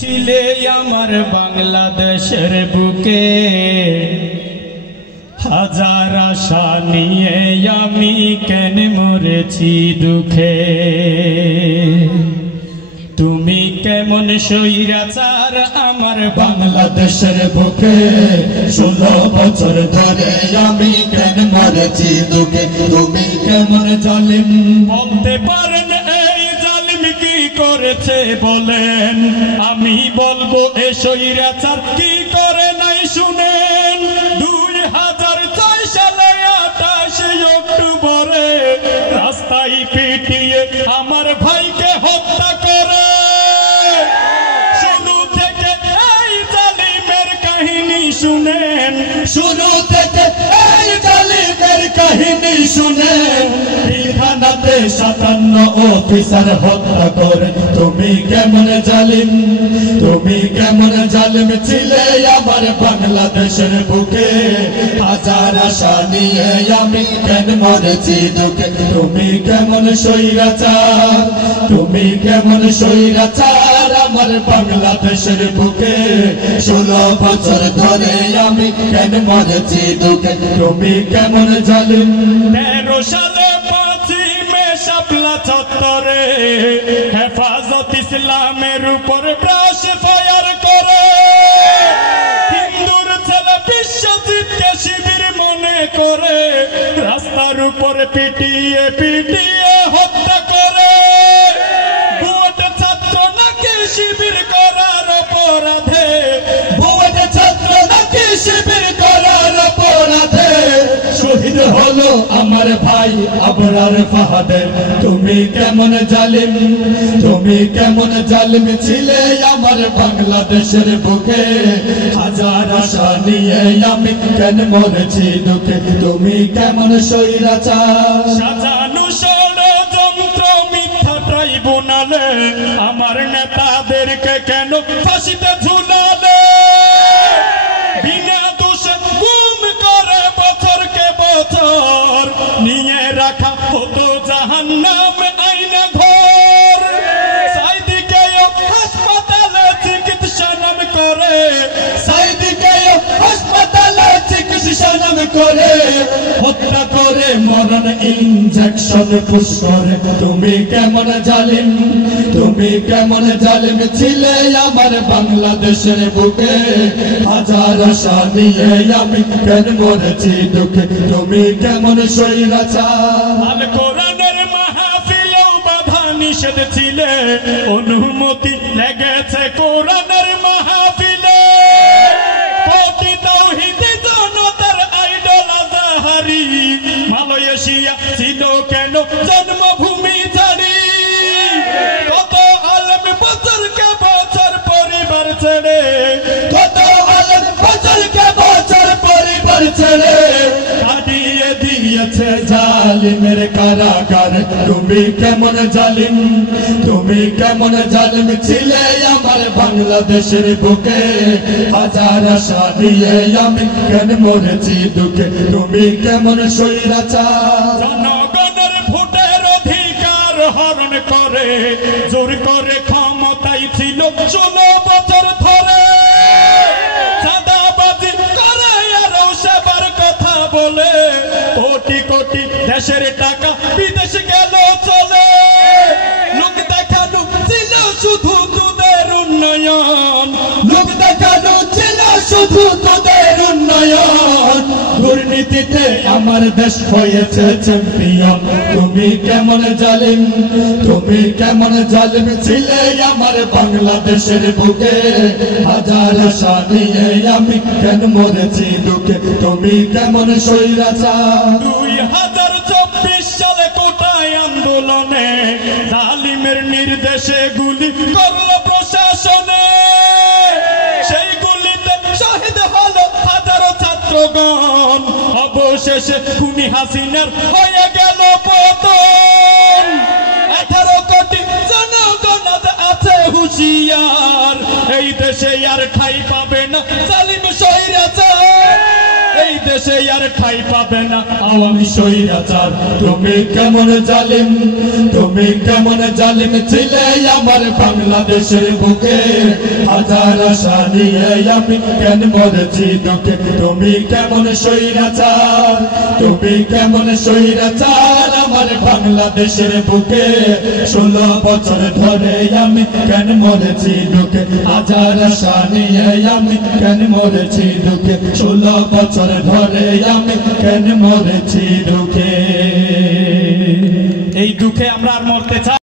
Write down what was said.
ছিলে আমার বাংলাদেশের বুকে হাজার আশা নিয়ে আমি কেন মরেছি দুঃখে তুমি কেমন স্বৈরাচার আমার বাংলাদেশের বুকে 16 বছর ধরে আমি কেন মরেছি দুঃখে তুমি কেমন জালিম বলতে পারেন এই জালিম কি করেছে বলেন আমি বলবো এই স্বৈরাচার কি করে নাই শুনেন 2006 সালে 28 অক্টোবরে রাস্তায় পিটিয়ে আমার ভাইকে হত্যা করে শুরু থেকে এই জালিমের কাহিনী শুনেন শুরু থেকে এই জালিমের কাহিনী শুনেন পিলখানাতে 57 অফিসার হত্যা করে তুমি কেমন জালিম ছিলে আমার বাংলাদেশের বুকে হাজার আশা নিয়ে আমি কেন মরেছি দুঃখে তুমি কেমন স্বৈরাচার আমার বাংলাদেশের বুকে 16 বছর ধরে আমি কেন মরেছি দুঃখে তুমি কেমন জালিম 13 সালে 5 মে শাপলা চত্বরে হেফাজত ইসলামের উপর ব্রাশ ফায়ার করে হিন্দুর ছেলে বিশ্বজিৎকে শিবির মনে করে রাস্তার উপর পিটিয়ে পিটিয়ে হত্যা করে ভোট ছাত্র নাকি শিবির করার অপরাধে ভোট ছাত্র নাকি শিবির করার অপরাধে শহীদ হলো আমার ভাই আবরার ফাহাদের তুমি কেমন জালিম ছিলে আমার বাংলাদেশের বুকে হাজার আশা নিয়ে আমি কেন মরেছি দুঃখে তুমি কেমন স্বৈরাচার সাজানো ষড়যন্ত্র মিথ্যা ট্রাইব্যুনালে আমার নেতাদেরকে কেন ফাঁসিতে ঝুলালে বিনা দোষে গুম করে বছরকে বছর নিয়ে রাখা হতো জাহান্নাম আইনা ঘর সাইদিকে হাসপাতালে চিকিৎসা নাম করে হত্যা করে মরণ ইনজেকশন পুশ করে তুমি কেমন জালিম ছিলে আমার বাংলাদেশের বুকে হাজার আশা নিয়ে আমি কেন মরেছি দুঃখে তুমি কেমন স্বৈরাচার কোরআনের মাহফিলেও বাধা নিষেধ ছিলে অনুমতি লেগেছে কোরআনের মাহফিলে কোটি তাওহীদি জনতার আইডল আজহারি মালয়েশিয়া ছিল কেন জন্মভূমি ছাড়ি কত আলেম বছরকে বছর পরিবার ছেড়ে কাটিয়ে দিয়েছে জালিমের কারাগার তুমি কেমন জালিম ছিলে আমার বাংলাদেশের বুকে হাজার আশা নিয়ে আমি কেন মরেছি দুঃখে তুমি কেমন স্বৈরাচার জনগণের ভোটের অধিকার হরণ করে জোর করে ক্ষমতায় ছিল 16 বছর ধরে চাঁদাবাজি করে আরো সেবার কথা বলে কোটি কোটি দেশের টাকা বিদেশে গেল চলে লোক দেখানো ছিল শুধু তোদের উন্নয়ন দুর্নীতিতে আমার দেশ হয়েছে চ্যাম্পিয়ন তুমি কেমন জালিম ছিলে আমার বাংলাদেশের বুকে হাজার আশা নিয়ে আমি কেন মরেছি দুঃখে তুমি কেমন স্বৈরাচার 2024 সালে কোটায় আন্দোলনে জালিমের নির্দেশে গুলি করলো প্রশাসনে সেই গুলিতে শহীদ হলো হাজারো ছাত্রগণ অবশেষে খুনি হাসিনার হয়ে গেল পতন 18 কোটি জনগণ আছে হুঁশিয়ার এই দেশে আর ঠাঁই পাবে না জালিম স্বৈরাচার এই দেশে আর ঠাই পাবে না আওয়ামী স্বৈরাচার। তুমি কেমন জালিম, তুমি কেমন জালিম ছিলে আমার বাংলাদেশের বুকে, হাজার আশা নিয়ে আমি কেন মরেছি দুঃখে। তুমি কেমন স্বৈরাচার, তুমি কেমন স্বৈরাচার আমার বাংলাদেশের বুকে, 16 বছর ধরে আমি কেন মরেছি দুঃখে, হাজার আশা নিয়ে আমি কেন মরেছি দুঃখে, 16 বছর ধরে আমি কেন মরেছি দুঃখে। এই দুঃখে আমরা আর মরতে চাই।